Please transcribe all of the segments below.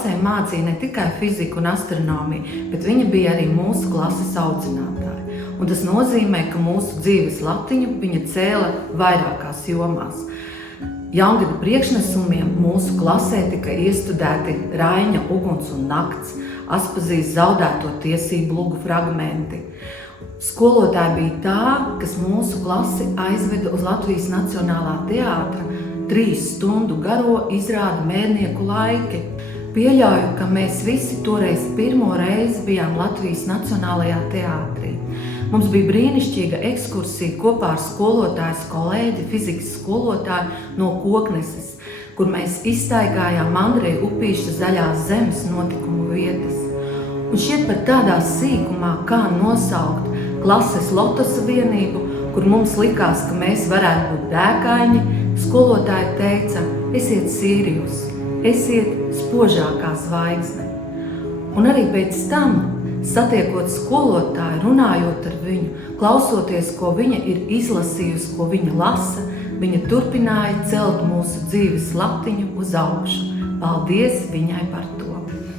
klasē mācīja ne tikai fiziku un astronomiju, bet viņa bija arī mūsu klases audzinātāja. Un tas nozīmē, ka mūsu dzīves latiņu viņa cēla vairākās jomās. Jaungada priekšnesumiem mūsu klasē tika iestudēti Raiņa Uguns un nakts, Aspazijas zaudēto tiesību lugu fragmenti. Skolotāja bija tā, kas mūsu klasi aizveda uz Latvijas Nacionālā teātra 3 stundu garo izrādi Mērnieku laiki. Pieļauju, ka mēs visi toreiz pirmo reizi bijām Latvijas Nacionālajā teātrī. Mums bija brīnišķīga ekskursija kopā ar skolotājas kolēģi, fizikas skolotāju no Kokneses, kur mēs izstaigājām Andreja Upīša Zaļās zemes notikumu vietas. Un šķiet pat tādā sīkumā, kā nosaukt klases lotosa vienību, kur mums likās, ka mēs varētu būt dēkaini, skolotāja teica: esiet Sīrijus, esiet spožākā zvaigzne. Un arī pēc tam, satiekot skolotāju, runājot ar viņu, klausoties, ko viņa ir izlasījusi, ko viņa lasa, viņa turpināja celt mūsu dzīves latiņu uz augšu. Paldies viņai par to!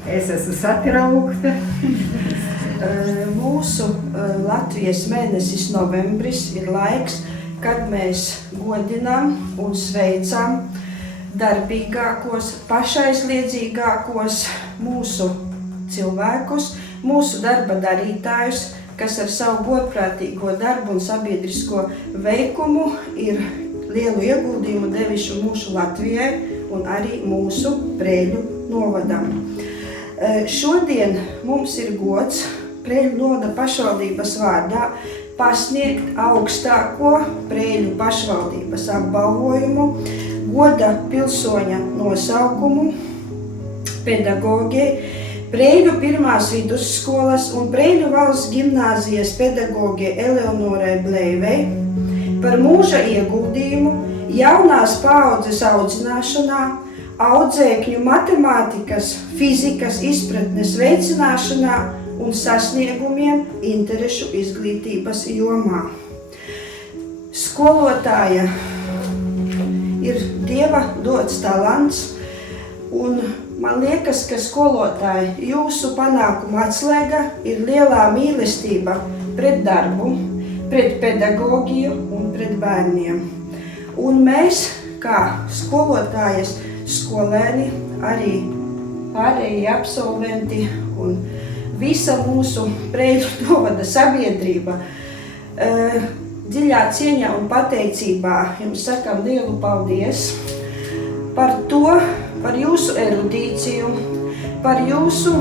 Es esmu satraukta. Mūsu Latvijas mēnesis novembris ir laiks, kad mēs godinām un sveicam darbīgākos, pašaizliedzīgākos mūsu cilvēkus, mūsu darba darītājus, kas ar savu godprātīgo darbu un sabiedrisko veikumu ir lielu ieguldījumu devuši mūsu Latvijai un arī mūsu Preiļu novadam. Šodien mums ir gods Preiļu novada pašvaldības vārdā pasniegt augstāko Preiļu pašvaldības apbalvojumu, goda pilsoņa nosaukumu pedagogei, Preiļu pirmās vidusskolas un Preiļu valsts gimnāzijas pedagogei Eleonorai Bleivei par mūža ieguldījumu jaunās paaudzes audzināšanā, audzēkņu matemātikas, fizikas izpratnes veicināšanā un sasniegumiem interešu izglītības jomā. Skolotāja ir Dieva dots talants, un man liekas, ka skolotāji jūsu panākuma atslēga ir lielā mīlestība pret darbu, pret pedagogiju un pret bērniem. Un mēs, kā skolotājas, skolēni, arī pārējie absolventi un visa mūsu Preiļu novada sabiedrība dziļā cieņā un pateicībā jums sakam lielu paldies par to, par jūsu erudīciju, par jūsu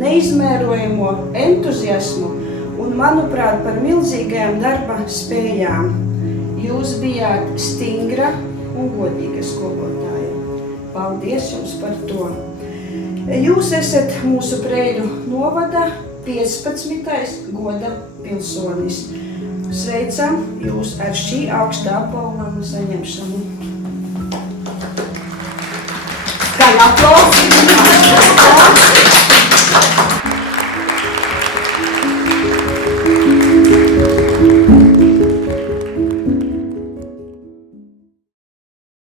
neizmērojamo entuziasmu un, manuprāt, par milzīgajām darba spējām. Jūs bijāt stingra un godīga skolotāja. Paldies jums par to. Jūs esat mūsu Preiļu novada 15. goda pilsonis. Sveicam jūs ar šī augstā apbalvojuma saņemšanu. Skaļ aplausi!